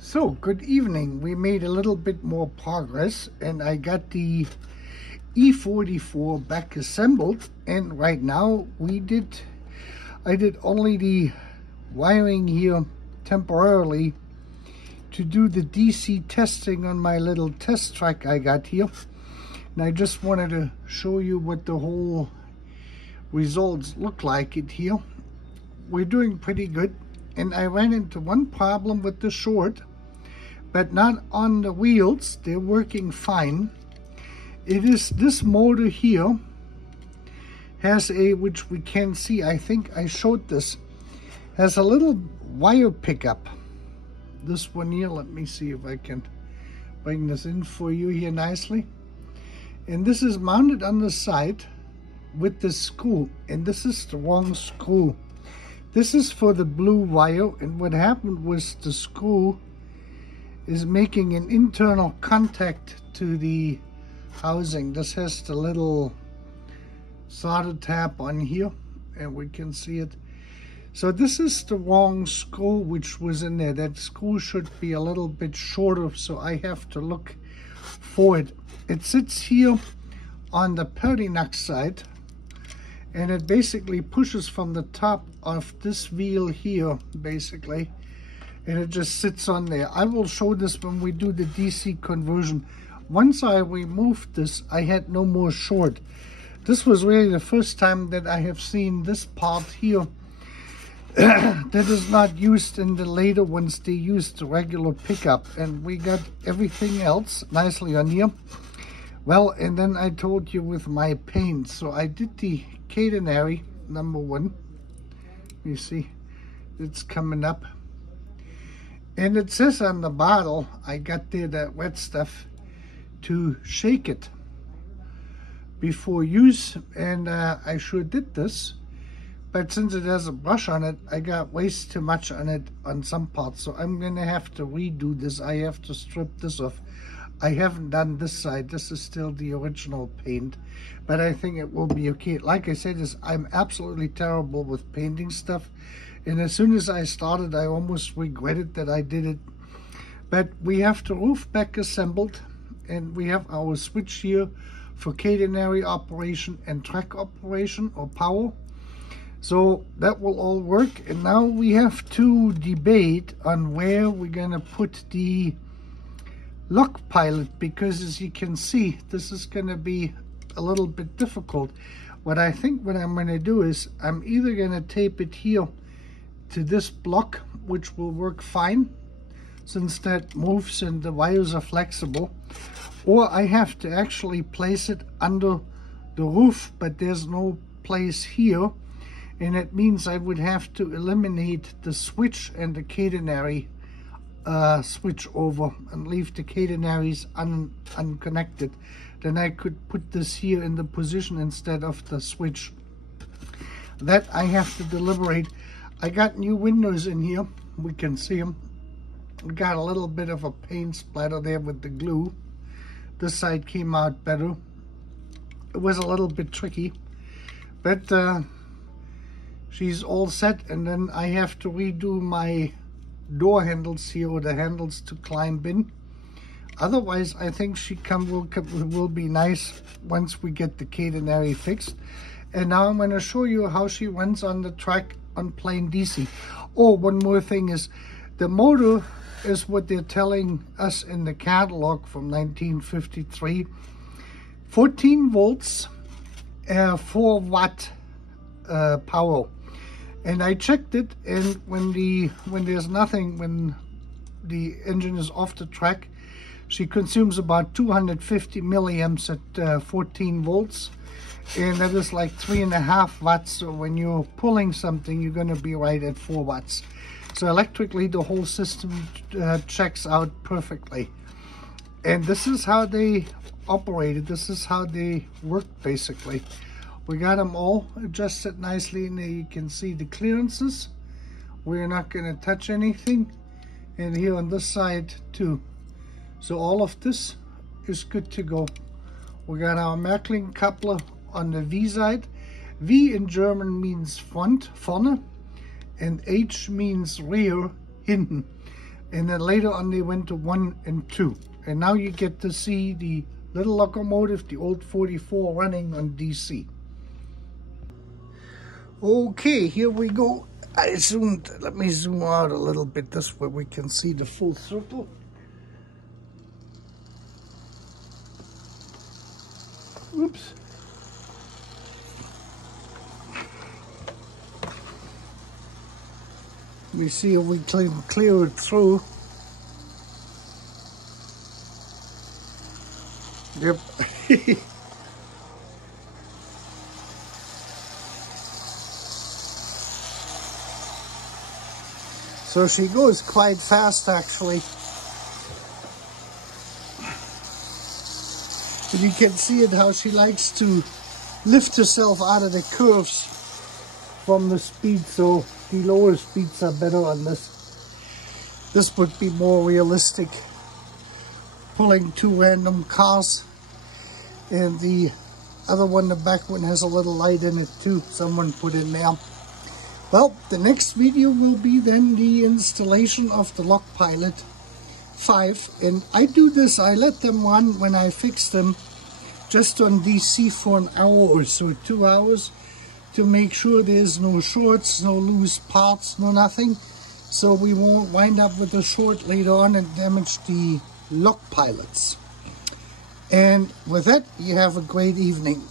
So, good evening. We made a little bit more progress and I got the E44 back assembled, and right now I did only the wiring here temporarily to do the DC testing on my little test track I got here. And I just wanted to show you what the whole results look like it here. We're doing pretty good, and I ran into one problem with the short, but not on the wheels. They're working fine. It is this motor here has a, which we can see, I think I showed this, has a little wire pickup. This one here, let me see if I can bring this in for you here nicely. And this is mounted on the side with the screw, and this is the wrong screw. This is for the blue wire, and what happened was the screw is making an internal contact to the housing. This has the little solder tab on here, and we can see it. So this is the wrong screw which was in there. That screw should be a little bit shorter, so I have to look for it. It sits here on the Perdinax side, and it basically pushes from the top of this wheel here, basically, and it just sits on there. I will show this when we do the DC conversion. Once I removed this, I had no more short. This was really the first time that I have seen this part here that is not used in the later ones. They used the regular pickup, and we got everything else nicely on here. Well, and then I told you with my paint, so I did the catenary number 1. You see, it's coming up. And it says on the bottle, I got there that wet stuff to shake it before use, and I sure did this. But since it has a brush on it, I got way too much on it on some parts, so I'm gonna have to redo this. I have to strip this off. I haven't done this side. This is still the original paint, but I think it will be okay. Like I said, I'm absolutely terrible with painting stuff, and as soon as I started, I almost regretted that I did it. But we have the roof back assembled, and we have our switch here for catenary operation and track operation or power. So that will all work, and now we have to debate on where we're gonna put the lock pilot, because as you can see, this is gonna be a little bit difficult. What I'm gonna do is I'm either gonna tape it here to this block, which will work fine since that moves and the wires are flexible, or I have to actually place it under the roof, but there's no place here, and it means I would have to eliminate the switch and the catenary switch over and leave the catenaries unconnected. Then I could put this here in the position instead of the switch. That I have to deliberate. I got new windows in here. We can see them. We got a little bit of a paint splatter there with the glue. This side came out better. It was a little bit tricky, but she's all set, and then I have to redo my door handles here, or the handles to climb in. Otherwise, I think she will be nice once we get the catenary fixed. And now I'm going to show you how she runs on the track on plain DC. Oh, one more thing is, the motor is what they're telling us in the catalog from 1953. 14 volts, 4 watt power. And I checked it, and when there's nothing, when the engine is off the track, she consumes about 250 milliamps at 14 volts, and that is like 3.5 watts. So when you're pulling something, you're going to be right at 4 watts. So electrically, the whole system checks out perfectly. And this is how they operated. This is how they work, basically. We got them all adjusted nicely in there. You can see the clearances. We're not going to touch anything. And here on this side too. So all of this is good to go. We got our Märklin coupler on the V side. V in German means front, vorne, and H means rear, hinten. and then later on they went to 1 and 2. And now you get to see the little locomotive, the old 44, running on DC. Okay, here we go. Let me zoom out a little bit, this way we can see the full circle. Oops. Let me see if we can clear it through. Yep. So she goes quite fast, actually. But you can see it how she likes to lift herself out of the curves from the speed, so the lower speeds are better on this. This would be more realistic, pulling 2 random cars. And the other one, the back one, has a little light in it too, someone put in there. Well, the next video will be then the installation of the Loc Pilot 5. And I do this, I let them run when I fix them just on DC for an hour or so, 2 hours, to make sure there's no shorts, no loose parts, no nothing. So we won't wind up with a short later on and damage the Loc Pilots. And with that, you have a great evening.